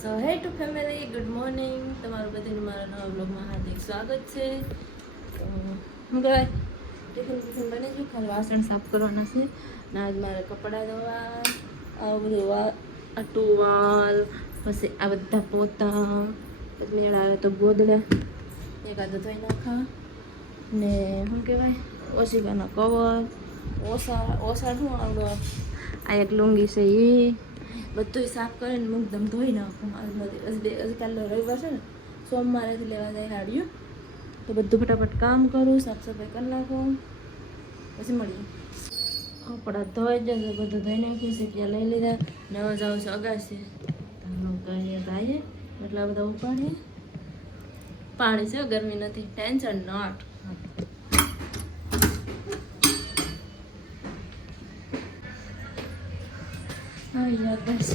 સો હે two family, good morning. તમારું બધાનું મારા નવા બ્લોગમાં હાર્દિક સ્વાગત છે. તો શું કહેવાય, ટિફિન બની ગયું, ખાલી વાસણ સાફ કરવાના છે. ને આજ મારે કપડાં ધોવા, આ બધું ટુવાલ, પછી આ બધા પોતા, પછી મેળ આવે તો ગોદડા એકાદ ધોઈ નાખા. ને શું કહેવાય, ઓશિકાના કવર, ઓસાડ શું આવડો, આ એક લુંગી છે એ બધું સાફ કરીને મુકદમ ધોઈ નાખું. કાલે રવિવાર છે ને, સોમવારેથી લેવા જાય હાડ્યું, તો બધું ફટાફટ કામ કરું, સાફ સફાઈ કરી નાખું, પછી મળીએ. કપડા ધોઈ જશે, બધું ધોઈ નાખ્યું છે, ત્યાં લઈ લીધા. નવા જાઉં છે અગાસી, ગાઈએ એટલા બધા ઉપાડીએ. પાણી છે, ગરમી નથી, ટેન્શન નોટ. આવી યાદ બસ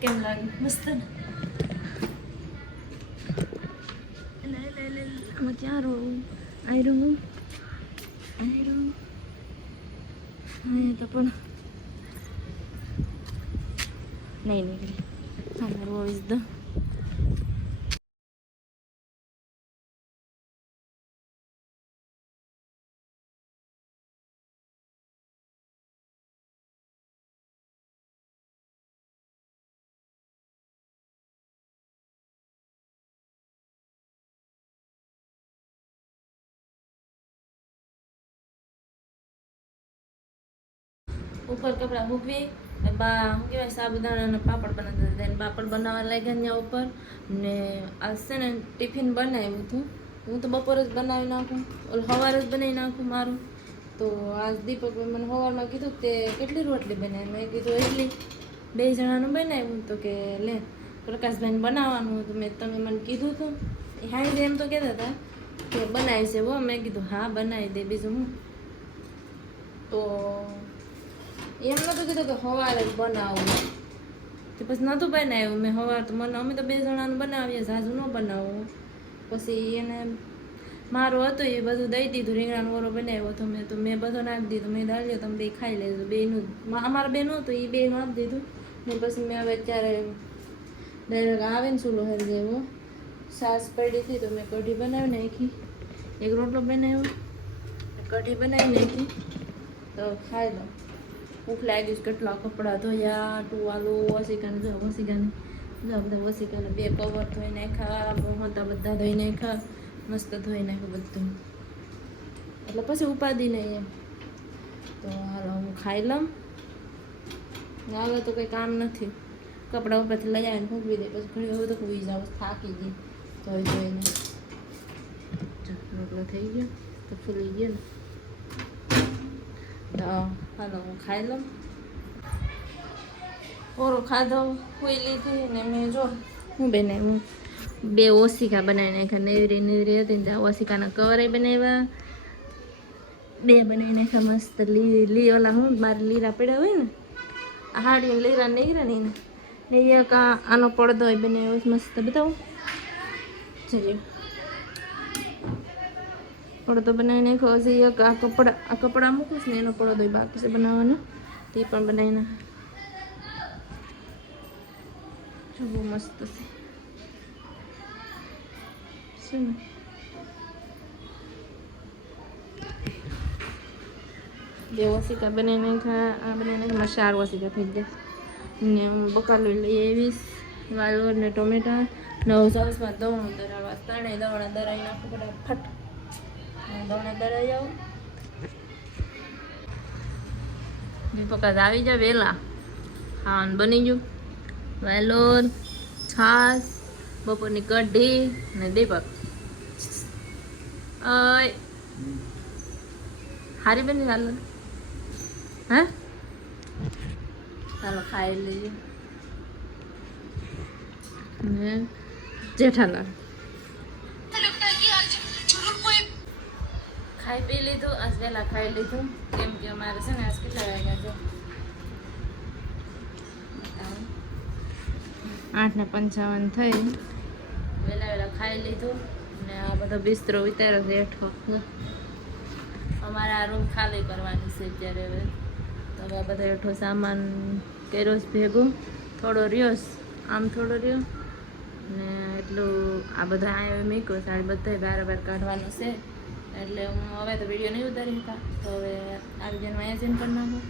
કેમ લાગે, મસ્ત ને. આમાં ક્યાં રહું, આઈ રહું તો પણ નહીં નીકળે. અમારું ઇઝ ધ ઉપર કપડાં મૂકવી. બા શું કહેવાય, સાબુદાણાના પાપડ બનાવતા હતા, એને પાપડ બનાવવા લાગ્યા ત્યાં ઉપર. ને આજ છે ને ટિફિન બનાવ્યું હતું. હું તો બપોરે જ બનાવી નાખું, સવારે જ બનાવી નાખું મારું. તો આજ દીપક મને સવારમાં કીધું તે કેટલી રોટલી બનાવી, મેં કીધું એટલી 2 જણાનું બનાવ્યું. તો કે લે પ્રકાશભાઈને બનાવવાનું હતું, તમે મને કીધું હતું. હાઈ એમ તો કહેતા હતા કે બનાવી છે હો. મેં કીધું હા બનાવી દે, બીજું હું. તો એમ નહોતું કીધું કે સવારે જ બનાવું, તો પછી નહોતું બનાવ્યું મેં સવાર. તો મને અમે તો 2 જણાનું બનાવીએ, ઝાઝું ન બનાવું. પછી એને મારું હતું એ બધું દઈ દીધું. રીંગણાનો ઓરો બનાવ્યો હતો મેં, તો મેં બધો નાખી દીધું. મેં દાળીઓ તમે 2 ખાઈ લેજો, બેનું અમારા બેનું હતું એ બેનું આપી દીધું. ને પછી મેં હવે અત્યારે ડાયરેક્ટ આવે ને ચૂલો હરી જેવો સાસ પડી હતી, તો મેં કઢી બનાવી નાખી. એક રોટલો બનાવ્યો, કઢી બનાવી નાખી, તો ખાઈ લો. ભૂખ લાગી છે. કેટલા કપડાં ધોયા, ટુવાલો, વસિકાને બધા વસિકાને 2 કવર ધોઈ નાખ્યા, હતા બધા ધોઈ નાખ્યા, મસ્ત ધોઈ નાખ્યું બધું. એટલે પછી ઉપાધિ નહીં એમ. તો હાલો હું ખાઈ લઉં. હવે તો કંઈ કામ નથી, કપડાં ઉપરથી લઈ આવીને ફૂંકવી દે. પછી ઘણી વખત તો હોઈ જાવ, થાકી ગઈ ધોઈને. રોટલો થઈ ગયો તો ફૂલી ગયો ને. તો હાલો હું ખાઈ લઉં. ઓરો ખાધો, ખોઈ લીધી. ને મેં જો હું બનાવ્યું, 2 ઓશિકા બનાવી નાખ્યા. નેવરી હતી ને ઓશિકાના કવર બનાવ્યા. 2 બનાવી નાખ્યા મસ્ત. લી ઓલા હું મારે લીરા પડ્યા હોય ને, આ હાડી લીરા નીકળ્યા ને એક આનો પડદો બનાવ્યો મસ્ત. બતાવો જોઈએ, પડદો બનાવી નાખ્યો. હજી એક આ કપડાં મૂકું ને એનો પડદો બાકી છે બનાવવાનો, તે પણ બનાવી નાખે. બહુ મસ્ત છે શું ને. બે વસિકા બનાવી નાખ્યા, આ બનાવી નાખ્યા. 4 વસિકા થઈ ગયા. ને હું બકાલું લઈ આવીશ, વાલોર ને ટોમેટા. 9 સાસમાં દવણું દરાવવા, 3 દવણા દરાવી નાખું ફટાફટ. દવણા દરાવી આવું. દીપક આવી જાય વહેલા. ખાવાનું બની ગયું. વાલોર, છાસ, બપોરની કઢી ને દીપક. ઓય હારી બની વાલોર? હે ચાલો ખાઈ લઈએ. ને જેઠાલાલ ખાઈ પી લીધું. આજ વહેલા ખાઈ લીધું, કેમ કે અમારે છે ને આજ કેટલા વાગ્યા છે, 8:55 થઈ. વહેલા ખાઈ લીધું. ને આ બધો બિસ્તરો ઉતાર્યો છે હેઠો. અમારે આ રૂમ ખાલી કરવાની છે અત્યારે. હવે તો હવે આ બધો હેઠો સામાન કર્યો ભેગું, થોડો રહ્યો આમ થોડો રહ્યો ને એટલું આ બધા અહીંયા મૂક્યો સાડી બધા બરાબર કાઢવાનું છે એટલે હું હવે તો વિડીયો નહીં ઉતારી હતા તો હવે આ વિડીયોનું અહીંયા સેન્ડ કરી નાખું.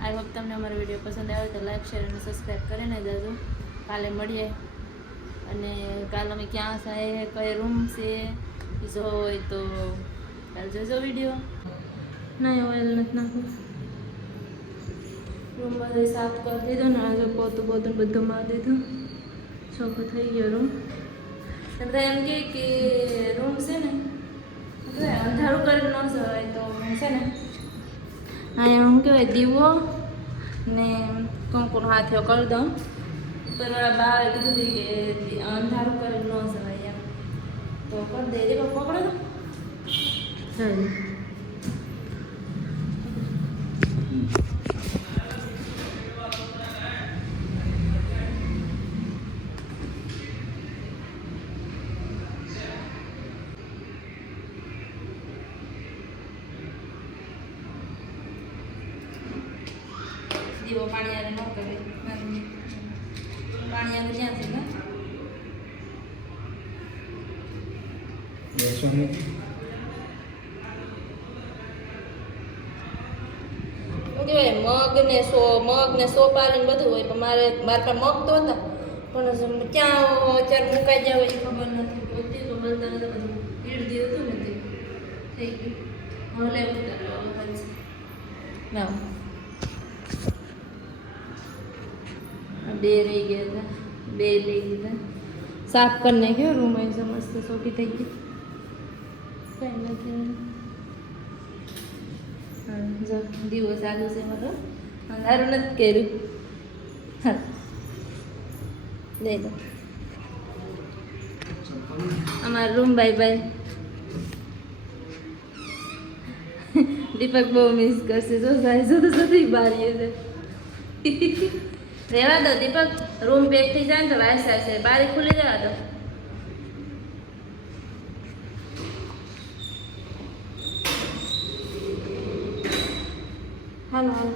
આઈ હોપ તમને અમારો વિડીયો પસંદ આવે તો લાઈક શેર અને સબસ્ક્રાઈબ કરીને જજો. કાલે મળીએ અને કાલે અમે ક્યાં છે કઈ રૂમ છે જો હોય તો કાલે જોજો વિડીયો. નહીં ઓઇલ નથી નાખવું. રૂમ બધું સાફ કરી દીધો ને આજે પોતું બધું મારી દીધું. ચોખ્ખો થઈ ગયો રૂમ. બધા એમ કે રૂમ છે ને અંધારું કરી ન જવાય તો છે ને અહીંયા શું કહેવાય દીવો ને કંકુનો હાથીઓ કરી દઉં. ઉપરવાળા બાએ કીધું કે અંધારું કરી ન જવાય એમ તો કરી દે દીવો પકડો તો ચાલો. દીવો પાણી ન કરે પાણી ક્યાં છે ને મગ ને સોપારી ને બધું હોય પણ મારા પાસે મગ તો હતા પણ ક્યાં અત્યારે મુકાઈ જાય હોય એ ખબર નથી. પોતે તો બોલતા નથી બધું ઈડધી હતું ને તે થઈ ગયું. હવે ના બે રહી ગયા હતા બે લઈ લીધા. સાફ કરી નાખ્યો રૂમ આવી મસ્ત સોટી થઈ ગઈ. કંઈ નથી. હા જો દીવો ચાલુ છે મારો અંધારું નથી કર્યું. હા લઈ લો અમારો રૂમ. Bye bye. દીપક બહુ મિસ કરશે જો સાહેબ તો સતી બારી છે. રહેવા દો દીપક રૂમ પેક થઈ જાય ને તો વાયસ આવશે. બારી ખુલી જવા દો. હાલો હાલો